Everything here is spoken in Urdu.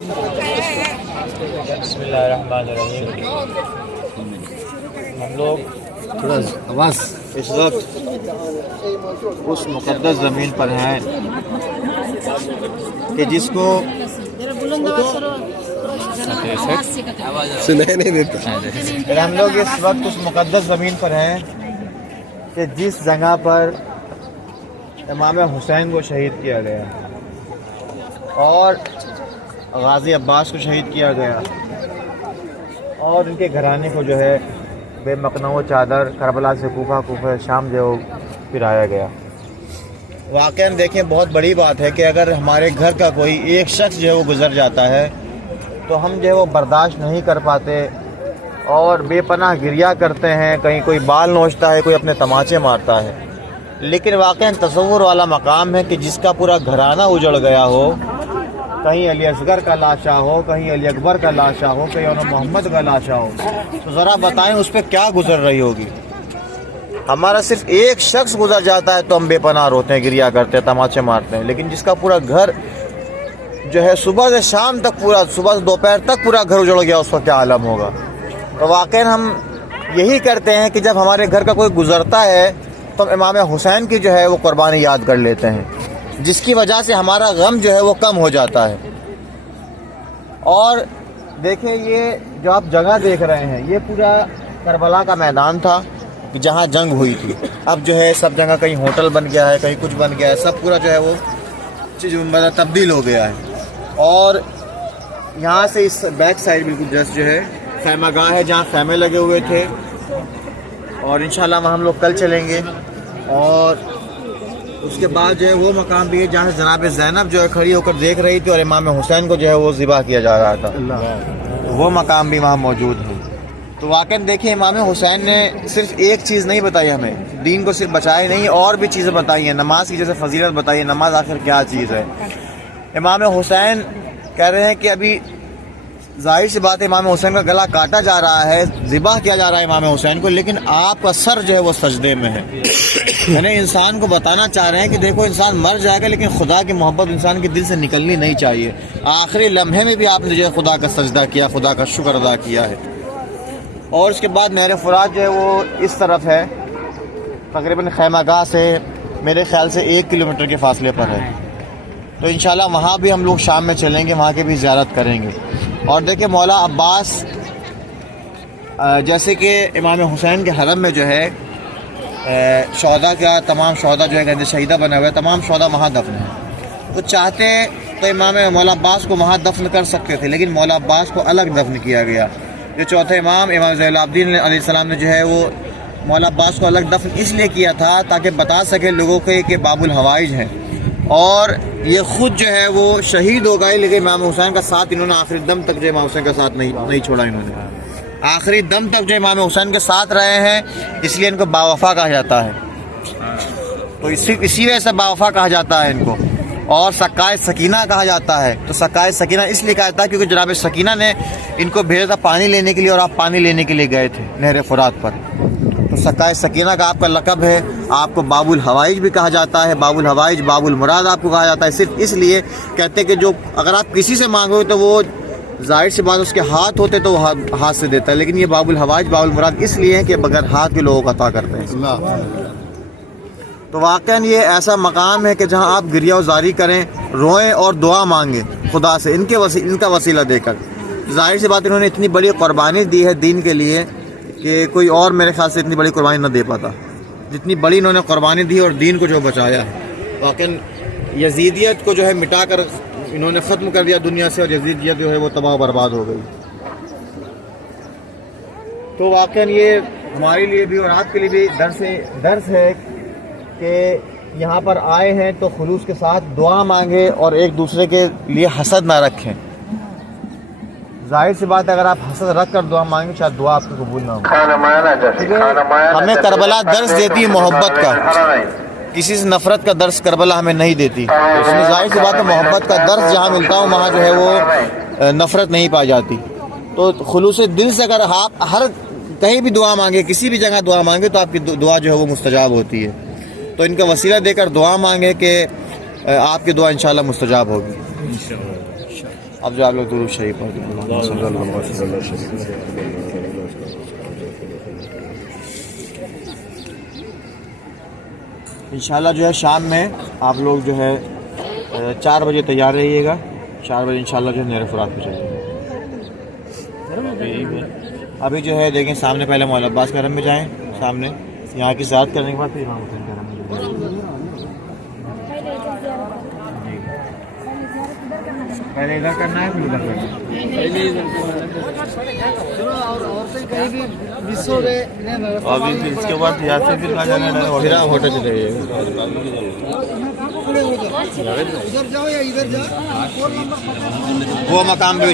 بسم اللہ الرحمن الرحیم۔ ہم لوگ بس اس وقت اس مقدس زمین پر ہیں کہ جس کو سنائی نہیں دیتا۔ ہم لوگ اس وقت اس مقدس زمین پر ہیں کہ جس جگہ پر امام حسین کو شہید کیا گیا اور غازی عباس کو شہید کیا گیا اور ان کے گھرانے کو جو ہے بے مقنع و چادر کربلا سے کوفہ شام جو پھرایا گیا۔ واقعاً دیکھیں بہت بڑی بات ہے کہ اگر ہمارے گھر کا کوئی ایک شخص جو ہے وہ گزر جاتا ہے تو ہم جو ہے وہ برداشت نہیں کر پاتے اور بے پناہ گریہ کرتے ہیں، کہیں کوئی بال نوچتا ہے، کوئی اپنے تماچے مارتا ہے۔ لیکن واقعاً تصور والا مقام ہے کہ جس کا پورا گھرانہ اجڑ گیا ہو، کہیں علی اصغر کا لاشا ہو، کہیں علی اکبر کا لاشا ہو، کہیں انہوں محمد کا لاشا ہو، تو ذرا بتائیں اس پہ کیا گزر رہی ہوگی۔ ہمارا صرف ایک شخص گزر جاتا ہے تو ہم بے پناہ روتے ہیں، گریہ کرتے ہیں، تماچے مارتے ہیں، لیکن جس کا پورا گھر جو ہے صبح سے شام تک صبح سے دوپہر تک پورا گھر اجڑ گیا، اس کا کیا عالم ہوگا۔ تو واقعاً ہم یہی کرتے ہیں کہ جب ہمارے گھر کا کوئی گزرتا ہے تو ہم امام حسین کی جو ہے وہ قربانی یاد کر لیتے ہیں، جس کی وجہ سے ہمارا غم جو ہے وہ کم ہو جاتا ہے۔ اور دیکھیں یہ جو آپ جگہ دیکھ رہے ہیں یہ پورا کربلا کا میدان تھا جہاں جنگ ہوئی تھی۔ اب جو ہے سب جگہ کہیں ہوٹل بن گیا ہے، کہیں کچھ بن گیا ہے، سب پورا جو ہے وہ چیز تبدیل ہو گیا ہے۔ اور یہاں سے اس بیک سائڈ بالکل جسٹ جو ہے خیمہ گاہ ہے جہاں خیمے لگے ہوئے تھے، اور انشاءاللہ وہاں ہم لوگ کل چلیں گے۔ اور اس کے بعد جو ہے وہ مقام بھی ہے جہاں سے جناب زینب جو ہے کھڑی ہو کر دیکھ رہی تھی اور امام حسین کو جو ہے وہ ذبح کیا جا رہا تھا، وہ مقام بھی وہاں موجود ہے۔ تو واقعاً دیکھیں امام حسین نے صرف ایک چیز نہیں بتائی ہمیں، دین کو صرف بچائے نہیں، اور بھی چیزیں بتائی ہیں۔ نماز کی جیسے فضیلت بتائی ہے، نماز آخر کیا چیز ہے۔ امام حسین کہہ رہے ہیں کہ ابھی ظاہر سی بات ہے امام حسین کا گلا کاٹا جا رہا ہے، ذبح کیا جا رہا ہے امام حسین کو، لیکن آپ کا سر جو ہے وہ سجدے میں ہے۔ یعنی انسان کو بتانا چاہ رہے ہیں کہ دیکھو انسان مر جائے گا لیکن خدا کی محبت انسان کے دل سے نکلنی نہیں چاہیے۔ آخری لمحے میں بھی آپ نے جو ہے خدا کا سجدہ کیا، خدا کا شکر ادا کیا ہے۔ اور اس کے بعد نہر فرات جو ہے وہ اس طرف ہے، تقریباً خیمہ گاہ سے میرے خیال سے 1 کلومیٹر کے فاصلے پر ہے۔ تو انشاءاللہ وہاں بھی ہم لوگ شام میں چلیں گے، وہاں کی بھی زیارت کریں گے۔ اور دیکھیں مولا عباس جیسے کہ امام حسین کے حرم میں جو ہے شہداء کا تمام شہداء جو ہے گنج شہیدہ بنا ہوا ہے، تمام شہداء وہاں دفن ہیں۔ تو چاہتے تو امام مولا عباس کو وہاں دفن کر سکتے تھے، لیکن مولا عباس کو الگ دفن کیا گیا۔ جو چوتھے امام زین العابدین علیہ السلام نے جو ہے وہ مولا عباس کو الگ دفن اس لیے کیا تھا تاکہ بتا سکے لوگوں کو کہ باب الحوائج ہیں، اور یہ خود جو ہے وہ شہید ہو گئے، لیکن امام حسین کا ساتھ انہوں نے آخری دم تک جو امام حسین کا ساتھ نہیں چھوڑا، انہوں نے آخری دم تک جو امام حسین کے ساتھ رہے ہیں، اس لیے ان کو باوفا کہا جاتا ہے۔ تو اسی وجہ سے باوفا کہا جاتا ہے ان کو، اور سکائے سکینہ کہا جاتا ہے۔ تو سکائے سکینہ اس لیے کہا جاتا ہے کیونکہ جناب سکینہ نے ان کو بھیجا تھا پانی لینے کے لیے، اور آپ پانی لینے کے لیے گئے تھے نہر فرات پر۔ تو سکائے سکینہ کا آپ کا لقب ہے۔ آپ کو باب الحوائج بھی کہا جاتا ہے، باب الحوائج، باب المراد آپ کو کہا جاتا ہے، صرف اس لیے کہتے ہیں کہ جو اگر آپ کسی سے مانگو تو وہ ظاہر سی بات اس کے ہاتھ ہوتے تو وہ ہاتھ سے دیتا ہے، لیکن یہ باب الحوائج، باب المراد اس لیے ہے کہ بغیر ہاتھ کے لوگوں کو عطا کرتے ہیں۔ تو واقعاً یہ ایسا مقام ہے کہ جہاں آپ گریہ و زاری کریں، روئیں اور دعا مانگیں خدا سے ان کا وسیلہ دے کر۔ ظاہر سی بات انہوں نے اتنی بڑی قربانی دی ہے دین کے لیے کہ کوئی اور میرے خیال سے اتنی بڑی قربانی نہ دے پاتا جتنی بڑی انہوں نے قربانی دی اور دین کو جو بچایا ہے۔ واقعاً یزیدیت کو جو ہے مٹا کر انہوں نے ختم کر دیا دنیا سے، اور یزیدیت جو ہے وہ تباہ و برباد ہو گئی۔ تو واقعاً یہ ہمارے لیے بھی اور آپ کے لیے بھی درس ہے کہ یہاں پر آئے ہیں تو خلوص کے ساتھ دعا مانگے اور ایک دوسرے کے لیے حسد نہ رکھیں۔ ظاہر سی بات ہے اگر آپ حسد رکھ کر دعا مانگیں شاید دعا آپ کو قبول نہ ہو۔ ہمیں کربلا درس دیتی ہے محبت کا، کسی سے نفرت کا درس کربلا ہمیں نہیں دیتی۔ اس میں ظاہر سی بات ہے محبت کا درس جہاں ملتا ہوں وہاں جو ہے وہ نفرت نہیں پائی جاتی۔ تو خلوص دل سے اگر آپ ہر کہیں بھی دعا مانگے، کسی بھی جگہ دعا مانگے تو آپ کی دعا جو ہے وہ مستجاب ہوتی ہے۔ تو ان کا وسیلہ دے کر دعا مانگے کہ آپ کی دعا انشاءاللہ مستجاب ہوگی۔ اب جو آپ لوگ درود شریف پڑھتے ہیں انشاءاللہ جو ہے شام میں آپ لوگ جو ہے 4 بجے تیار رہیے گا. 4 بجے انشاءاللہ جو ہے نیر فرات پہ چلیں گے. ابھی جو ہے دیکھیں سامنے پہلے مولا عباس کے حرم میں جائیں, سامنے یہاں کی زیارت کرنے کے بعد پھر امام حسین کے حرم میں جائیں. پہلے ادھر کرنا ہے پھر ادھر کرنا ہے. ابھی پھر اس کے بعد یہاں سے پھر کہاں جانا ہے, پھر آپ ہوٹل چلے جائیے گا. وہ مقام بھی